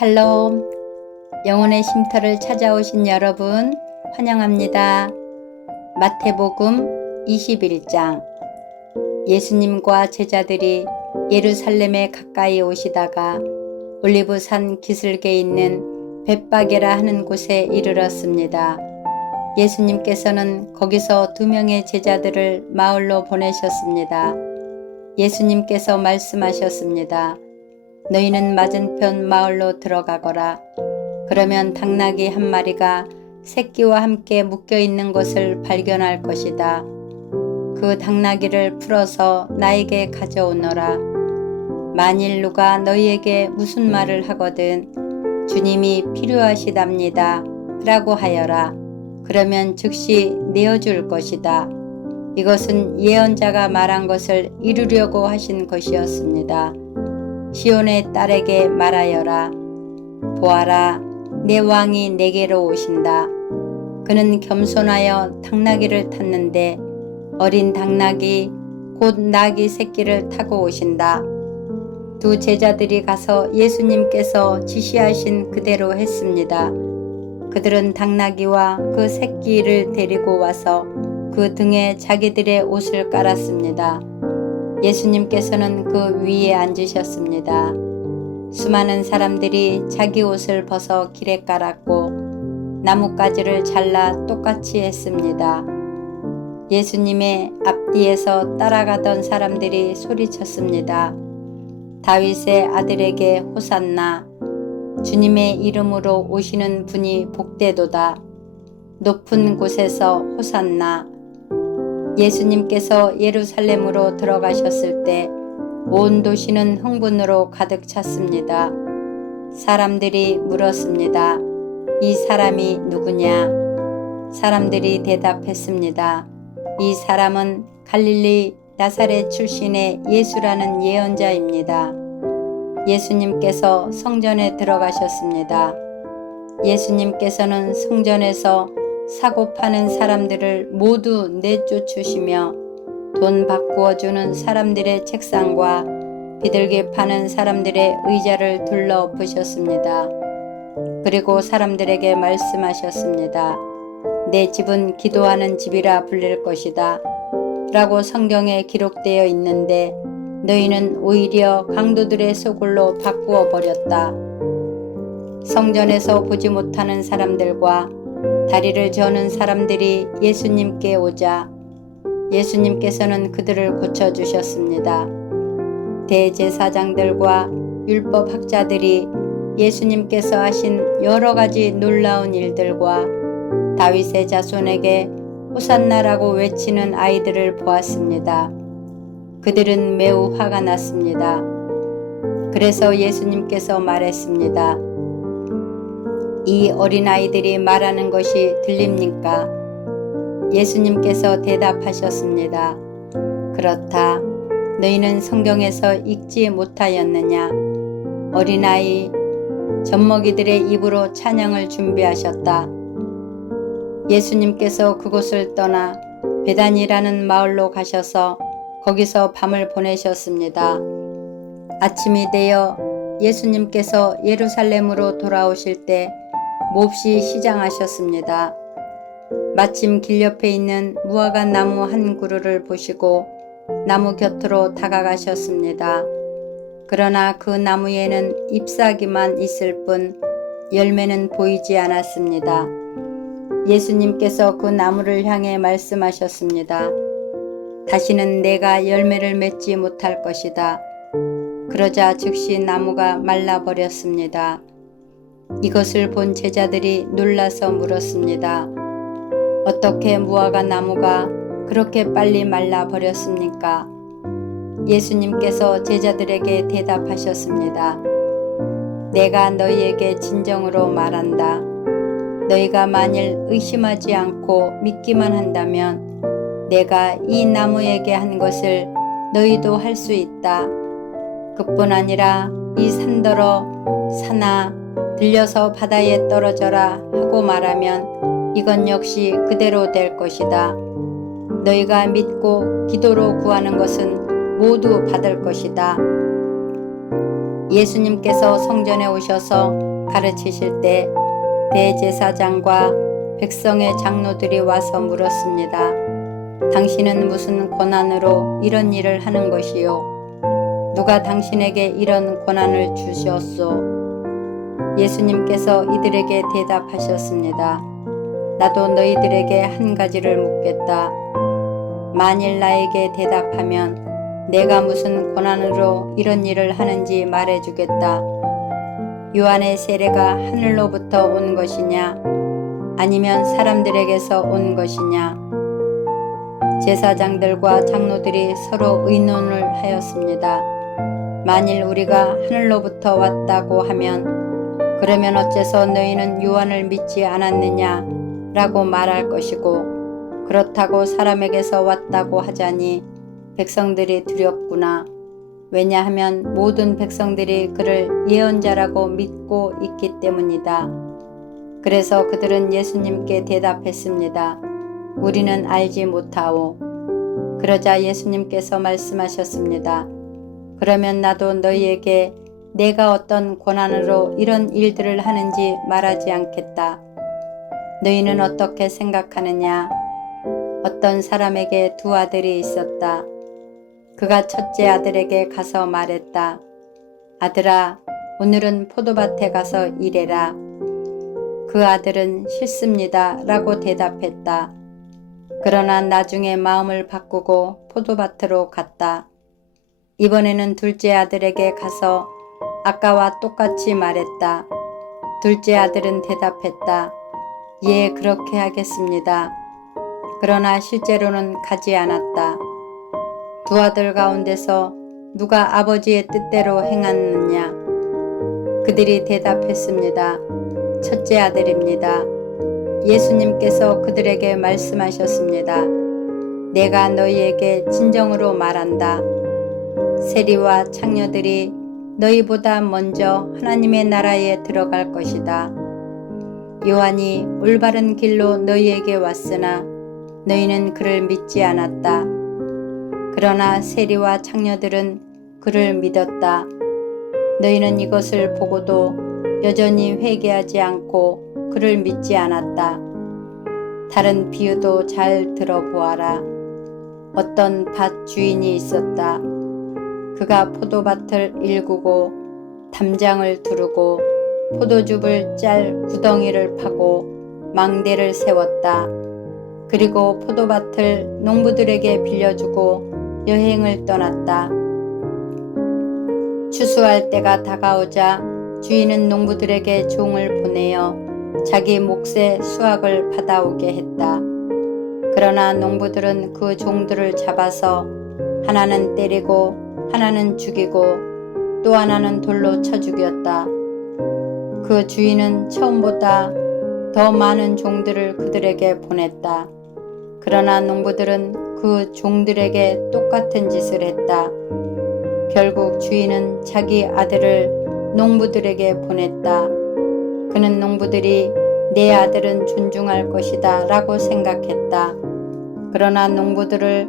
샬롬, 영혼의 쉼터를 찾아오신 여러분 환영합니다. 마태복음 21장. 예수님과 제자들이 예루살렘에 가까이 오시다가 올리브산 기슭에 있는 벳바게라 하는 곳에 이르렀습니다. 예수님께서는 거기서 2명의 제자들을 마을로 보내셨습니다. 예수님께서 말씀하셨습니다. 너희는 맞은편 마을로 들어가거라. 그러면 당나귀 한 마리가 새끼와 함께 묶여 있는 것을 발견할 것이다. 그 당나귀를 풀어서 나에게 가져오너라. 만일 누가 너희에게 무슨 말을 하거든 주님이 필요하시답니다 라고 하여라. 그러면 즉시 내어줄 것이다. 이것은 예언자가 말한 것을 이루려고 하신 것이었습니다. 시온의 딸에게 말하여라. 보아라, 내 왕이 내게로 오신다. 그는 겸손하여 당나귀를 탔는데 어린 당나귀 곧 나귀 새끼를 타고 오신다. 2 제자들이 가서 예수님께서 지시하신 그대로 했습니다. 그들은 당나귀와 그 새끼를 데리고 와서 그 등에 자기들의 옷을 깔았습니다. 예수님께서는 그 위에 앉으셨습니다. 수많은 사람들이 자기 옷을 벗어 길에 깔았고 나뭇가지를 잘라 똑같이 했습니다. 예수님의 앞뒤에서 따라가던 사람들이 소리쳤습니다. 다윗의 아들에게 호산나, 주님의 이름으로 오시는 분이 복되도다. 높은 곳에서 호산나. 예수님께서 예루살렘으로 들어가셨을 때 온 도시는 흥분으로 가득 찼습니다. 사람들이 물었습니다. 이 사람이 누구냐? 사람들이 대답했습니다. 이 사람은 갈릴리 나사렛 출신의 예수라는 예언자입니다. 예수님께서 성전에 들어가셨습니다. 예수님께서는 성전에서 사고 파는 사람들을 모두 내쫓으시며 돈 바꾸어 주는 사람들의 책상과 비둘기 파는 사람들의 의자를 둘러엎으셨습니다. 그리고 사람들에게 말씀하셨습니다. 내 집은 기도하는 집이라 불릴 것이다 라고 성경에 기록되어 있는데 너희는 오히려 강도들의 소굴로 바꾸어 버렸다. 성전에서 보지 못하는 사람들과 다리를 저는 사람들이 예수님께 오자 예수님께서는 그들을 고쳐주셨습니다. 대제사장들과 율법학자들이 예수님께서 하신 여러 가지 놀라운 일들과 다윗의 자손에게 호산나라고 외치는 아이들을 보았습니다. 그들은 매우 화가 났습니다. 그래서 예수님께서 말했습니다. 이 어린아이들이 말하는 것이 들립니까? 예수님께서 대답하셨습니다. 그렇다. 너희는 성경에서 읽지 못하였느냐? 어린아이, 젖먹이들의 입으로 찬양을 준비하셨다. 예수님께서 그곳을 떠나 베단이라는 마을로 가셔서 거기서 밤을 보내셨습니다. 아침이 되어 예수님께서 예루살렘으로 돌아오실 때 몹시 시장하셨습니다. 마침 길 옆에 있는 무화과 나무 한 그루를 보시고 나무 곁으로 다가가셨습니다. 그러나 그 나무에는 잎사귀만 있을 뿐 열매는 보이지 않았습니다. 예수님께서 그 나무를 향해 말씀하셨습니다. 다시는 내가 열매를 맺지 못할 것이다. 그러자 즉시 나무가 말라버렸습니다. 이것을 본 제자들이 놀라서 물었습니다. 어떻게 무화과 나무가 그렇게 빨리 말라버렸습니까? 예수님께서 제자들에게 대답하셨습니다. 내가 너희에게 진정으로 말한다. 너희가 만일 의심하지 않고 믿기만 한다면 내가 이 나무에게 한 것을 너희도 할 수 있다. 그뿐 아니라 이 산더러 산아 들려서 바다에 떨어져라 하고 말하면 이건 역시 그대로 될 것이다. 너희가 믿고 기도로 구하는 것은 모두 받을 것이다. 예수님께서 성전에 오셔서 가르치실 때 대제사장과 백성의 장로들이 와서 물었습니다. 당신은 무슨 권한으로 이런 일을 하는 것이요? 누가 당신에게 이런 권한을 주셨소? 예수님께서 이들에게 대답하셨습니다. 나도 너희들에게 한 가지를 묻겠다. 만일 나에게 대답하면 내가 무슨 권한으로 이런 일을 하는지 말해주겠다. 요한의 세례가 하늘로부터 온 것이냐? 아니면 사람들에게서 온 것이냐? 제사장들과 장로들이 서로 의논을 하였습니다. 만일 우리가 하늘로부터 왔다고 하면 그러면 어째서 너희는 요한을 믿지 않았느냐? 라고 말할 것이고, 그렇다고 사람에게서 왔다고 하자니 백성들이 두렵구나. 왜냐하면 모든 백성들이 그를 예언자라고 믿고 있기 때문이다. 그래서 그들은 예수님께 대답했습니다. 우리는 알지 못하오. 그러자 예수님께서 말씀하셨습니다. 그러면 나도 너희에게 내가 어떤 권한으로 이런 일들을 하는지 말하지 않겠다. 너희는 어떻게 생각하느냐? 어떤 사람에게 두 아들이 있었다. 그가 첫째 아들에게 가서 말했다. 아들아, 오늘은 포도밭에 가서 일해라. 그 아들은 싫습니다. 라고 대답했다. 그러나 나중에 마음을 바꾸고 포도밭으로 갔다. 이번에는 둘째 아들에게 가서 아까와 똑같이 말했다. 둘째 아들은 대답했다. 예, 그렇게 하겠습니다. 그러나 실제로는 가지 않았다. 두 아들 가운데서 누가 아버지의 뜻대로 행하느냐? 그들이 대답했습니다. 첫째 아들입니다. 예수님께서 그들에게 말씀하셨습니다. 내가 너희에게 진정으로 말한다. 세리와 창녀들이 너희보다 먼저 하나님의 나라에 들어갈 것이다. 요한이 올바른 길로 너희에게 왔으나 너희는 그를 믿지 않았다. 그러나 세리와 창녀들은 그를 믿었다. 너희는 이것을 보고도 여전히 회개하지 않고 그를 믿지 않았다. 다른 비유도 잘 들어보아라. 어떤 밭 주인이 있었다. 그가 포도밭을 일구고 담장을 두르고 포도즙을 짤 구덩이를 파고 망대를 세웠다. 그리고 포도밭을 농부들에게 빌려주고 여행을 떠났다. 추수할 때가 다가오자 주인은 농부들에게 종을 보내어 자기 몫의 수확을 받아오게 했다. 그러나 농부들은 그 종들을 잡아서 하나는 때리고 하나는 죽이고 또 하나는 돌로 쳐 죽였다. 그 주인은 처음보다 더 많은 종들을 그들에게 보냈다. 그러나 농부들은 그 종들에게 똑같은 짓을 했다. 결국 주인은 자기 아들을 농부들에게 보냈다. 그는 농부들이 내 아들은 존중할 것이다 라고 생각했다. 그러나 농부들을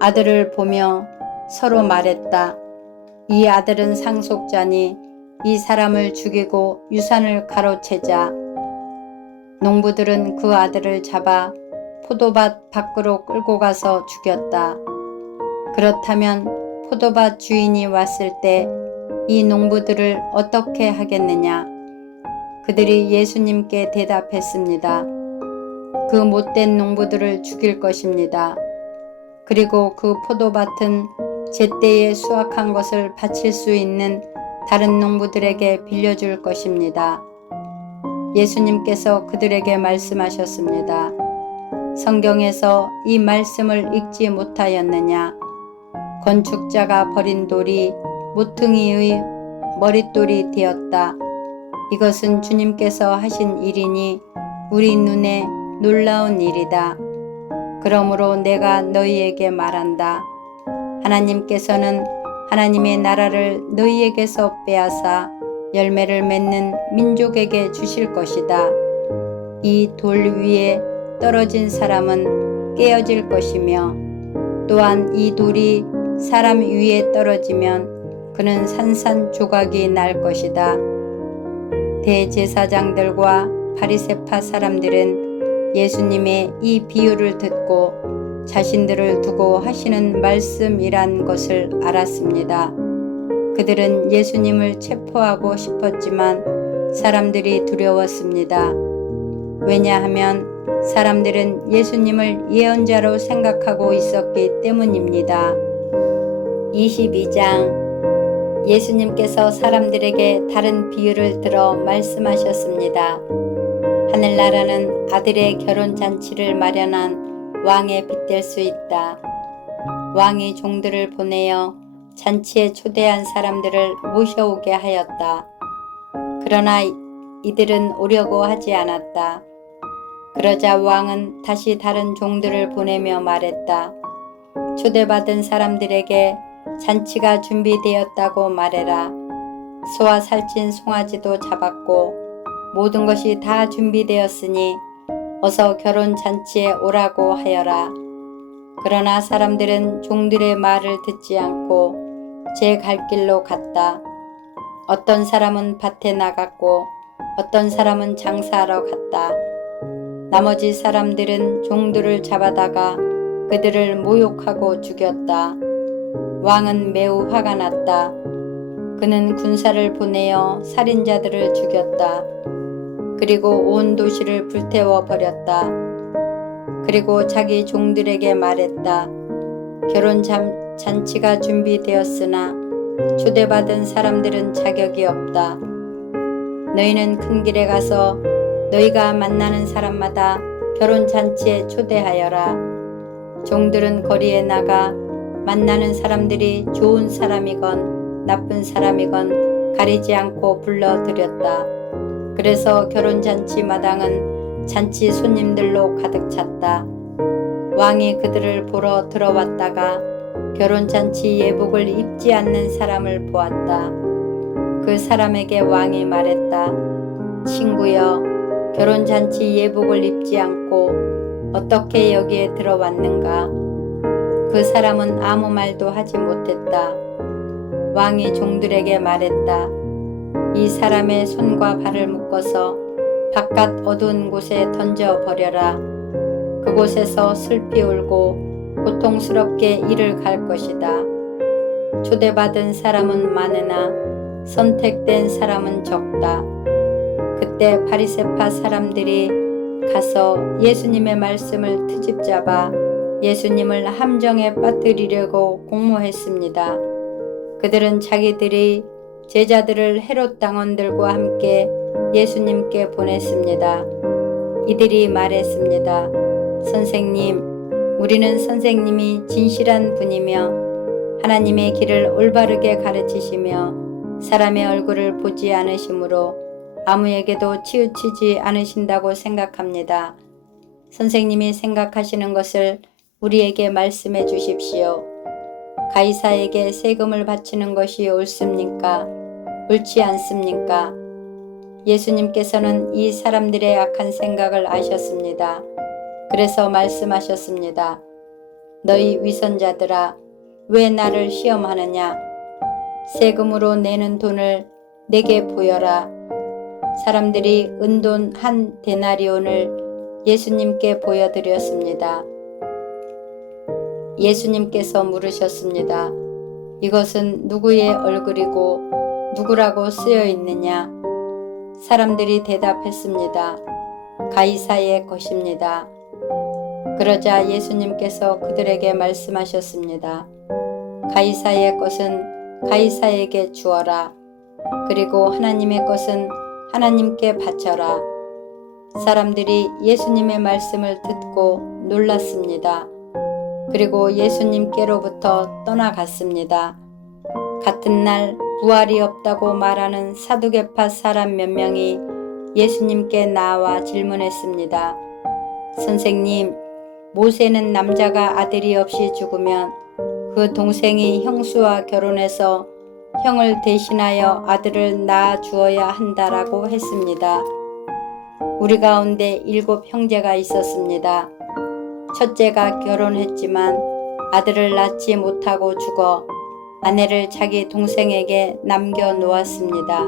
아들을 보며 서로 말했다. 이 아들은 상속자니 이 사람을 죽이고 유산을 가로채자. 농부들은 그 아들을 잡아 포도밭 밖으로 끌고 가서 죽였다. 그렇다면 포도밭 주인이 왔을 때 이 농부들을 어떻게 하겠느냐? 그들이 예수님께 대답했습니다. 그 못된 농부들을 죽일 것입니다. 그리고 그 포도밭은 제때에 수확한 것을 바칠 수 있는 다른 농부들에게 빌려줄 것입니다. 예수님께서 그들에게 말씀하셨습니다. 성경에서 이 말씀을 읽지 못하였느냐? 건축자가 버린 돌이 모퉁이의 머릿돌이 되었다. 이것은 주님께서 하신 일이니 우리 눈에 놀라운 일이다. 그러므로 내가 너희에게 말한다. 하나님께서는 하나님의 나라를 너희에게서 빼앗아 열매를 맺는 민족에게 주실 것이다. 이 돌 위에 떨어진 사람은 깨어질 것이며 또한 이 돌이 사람 위에 떨어지면 그는 산산조각이 날 것이다. 대제사장들과 바리새파 사람들은 예수님의 이 비유를 듣고 자신들을 두고 하시는 말씀이란 것을 알았습니다. 그들은 예수님을 체포하고 싶었지만 사람들이 두려웠습니다. 왜냐하면 사람들은 예수님을 예언자로 생각하고 있었기 때문입니다. 22장 예수님께서 사람들에게 다른 비유를 들어 말씀하셨습니다. 하늘나라는 아들의 결혼잔치를 마련한 왕에 빗댈 수 있다. 왕이 종들을 보내어 잔치에 초대한 사람들을 모셔오게 하였다. 그러나 이들은 오려고 하지 않았다. 그러자 왕은 다시 다른 종들을 보내며 말했다. 초대받은 사람들에게 잔치가 준비되었다고 말해라. 소와 살찐 송아지도 잡았고 모든 것이 다 준비되었으니 어서 결혼 잔치에 오라고 하여라. 그러나 사람들은 종들의 말을 듣지 않고 제 갈 길로 갔다. 어떤 사람은 밭에 나갔고 어떤 사람은 장사하러 갔다. 나머지 사람들은 종들을 잡아다가 그들을 모욕하고 죽였다. 왕은 매우 화가 났다. 그는 군사를 보내어 살인자들을 죽였다. 그리고 온 도시를 불태워 버렸다. 그리고 자기 종들에게 말했다. 결혼 잔치가 준비되었으나 초대받은 사람들은 자격이 없다. 너희는 큰 길에 가서 너희가 만나는 사람마다 결혼 잔치에 초대하여라. 종들은 거리에 나가 만나는 사람들이 좋은 사람이건 나쁜 사람이건 가리지 않고 불러들였다. 그래서 결혼잔치 마당은 잔치 손님들로 가득 찼다. 왕이 그들을 보러 들어왔다가 결혼잔치 예복을 입지 않는 사람을 보았다. 그 사람에게 왕이 말했다. 친구여, 결혼잔치 예복을 입지 않고 어떻게 여기에 들어왔는가? 그 사람은 아무 말도 하지 못했다. 왕이 종들에게 말했다. 이 사람의 손과 발을 묶어서 바깥 어두운 곳에 던져버려라. 그곳에서 슬피 울고 고통스럽게 이를 갈 것이다. 초대받은 사람은 많으나 선택된 사람은 적다. 그때 바리새파 사람들이 가서 예수님의 말씀을 트집잡아 예수님을 함정에 빠뜨리려고 공모했습니다. 그들은 자기들이 제자들을 헤롯 당원들과 함께 예수님께 보냈습니다. 이들이 말했습니다. 선생님, 우리는 선생님이 진실한 분이며 하나님의 길을 올바르게 가르치시며 사람의 얼굴을 보지 않으시므로 아무에게도 치우치지 않으신다고 생각합니다. 선생님이 생각하시는 것을 우리에게 말씀해 주십시오. 가이사에게 세금을 바치는 것이 옳습니까? 옳지 않습니까? 예수님께서는 이 사람들의 악한 생각을 아셨습니다. 그래서 말씀하셨습니다. 너희 위선자들아, 왜 나를 시험하느냐? 세금으로 내는 돈을 내게 보여라. 사람들이 은돈 한 데나리온을 예수님께 보여드렸습니다. 예수님께서 물으셨습니다. 이것은 누구의 얼굴이고 누구라고 쓰여 있느냐? 사람들이 대답했습니다. 가이사의 것입니다. 그러자 예수님께서 그들에게 말씀하셨습니다. 가이사의 것은 가이사에게 주어라. 그리고 하나님의 것은 하나님께 바쳐라. 사람들이 예수님의 말씀을 듣고 놀랐습니다. 그리고 예수님께로부터 떠나갔습니다. 같은 날 부활이 없다고 말하는 사두개파 사람 몇 명이 예수님께 나와 질문했습니다. 선생님, 모세는 남자가 아들이 없이 죽으면 그 동생이 형수와 결혼해서 형을 대신하여 아들을 낳아 주어야 한다라고 했습니다. 우리 가운데 7 형제가 있었습니다. 첫째가 결혼했지만 아들을 낳지 못하고 죽어 아내를 자기 동생에게 남겨 놓았습니다.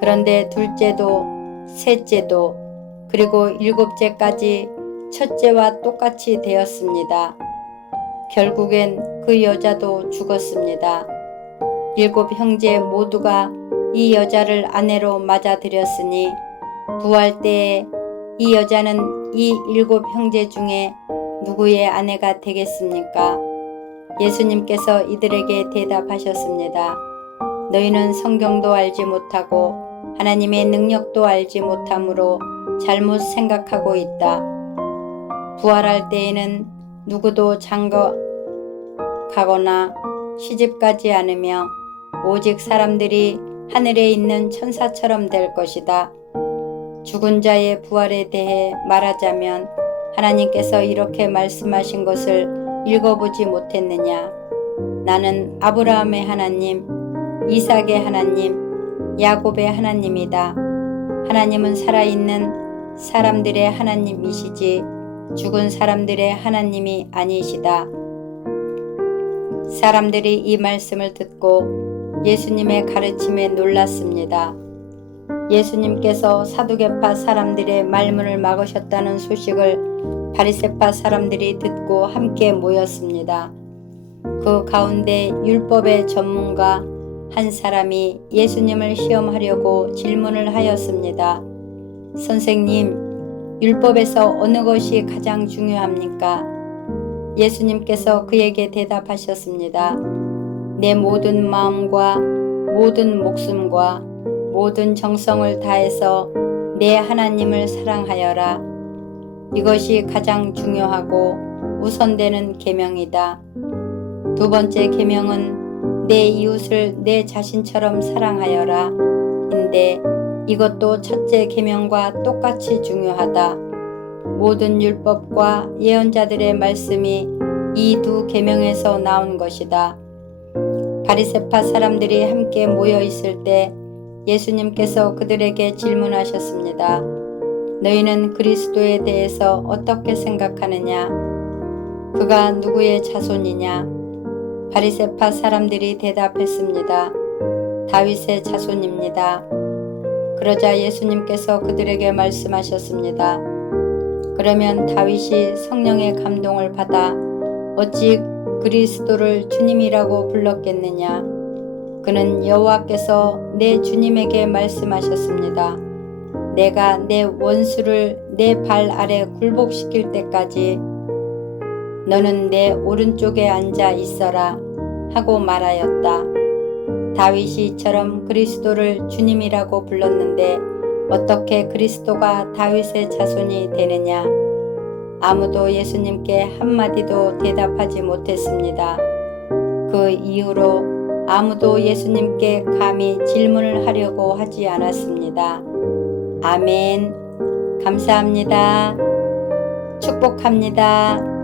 그런데 둘째도 셋째도 그리고 일곱째까지 첫째와 똑같이 되었습니다. 결국엔 그 여자도 죽었습니다. 일곱 형제 모두가 이 여자를 아내로 맞아들였으니 부활 때에 이 여자는 이 일곱 형제 중에 누구의 아내가 되겠습니까? 예수님께서 이들에게 대답하셨습니다. 너희는 성경도 알지 못하고 하나님의 능력도 알지 못하므로 잘못 생각하고 있다. 부활할 때에는 누구도 장가가거나 시집가지 않으며 오직 사람들이 하늘에 있는 천사처럼 될 것이다. 죽은 자의 부활에 대해 말하자면 하나님께서 이렇게 말씀하신 것을 읽어보지 못했느냐? 나는 아브라함의 하나님, 이삭의 하나님, 야곱의 하나님이다. 하나님은 살아있는 사람들의 하나님이시지 죽은 사람들의 하나님이 아니시다. 사람들이 이 말씀을 듣고 예수님의 가르침에 놀랐습니다. 예수님께서 사두개파 사람들의 말문을 막으셨다는 소식을 바리새파 사람들이 듣고 함께 모였습니다. 그 가운데 율법의 전문가 한 사람이 예수님을 시험하려고 질문을 하였습니다. 선생님, 율법에서 어느 것이 가장 중요합니까? 예수님께서 그에게 대답하셨습니다. 내 모든 마음과 모든 목숨과 모든 정성을 다해서 내 하나님을 사랑하여라. 이것이 가장 중요하고 우선되는 계명이다. 두 번째 계명은 내 이웃을 내 자신처럼 사랑하여라. 인데 이것도 첫째 계명과 똑같이 중요하다. 모든 율법과 예언자들의 말씀이 이 두 계명에서 나온 것이다. 바리새파 사람들이 함께 모여 있을 때 예수님께서 그들에게 질문하셨습니다. 너희는 그리스도에 대해서 어떻게 생각하느냐? 그가 누구의 자손이냐? 바리새파 사람들이 대답했습니다. 다윗의 자손입니다. 그러자 예수님께서 그들에게 말씀하셨습니다. 그러면 다윗이 성령의 감동을 받아 어찌 그리스도를 주님이라고 불렀겠느냐? 그는 여호와께서 내 주님에게 말씀하셨습니다. 내가 내 원수를 내 발 아래 굴복시킬 때까지 너는 내 오른쪽에 앉아 있어라 하고 말하였다. 다윗이 이처럼 그리스도를 주님이라고 불렀는데 어떻게 그리스도가 다윗의 자손이 되느냐? 아무도 예수님께 한마디도 대답하지 못했습니다. 그 이후로 아무도 예수님께 감히 질문을 하려고 하지 않았습니다. 아멘. 감사합니다. 축복합니다.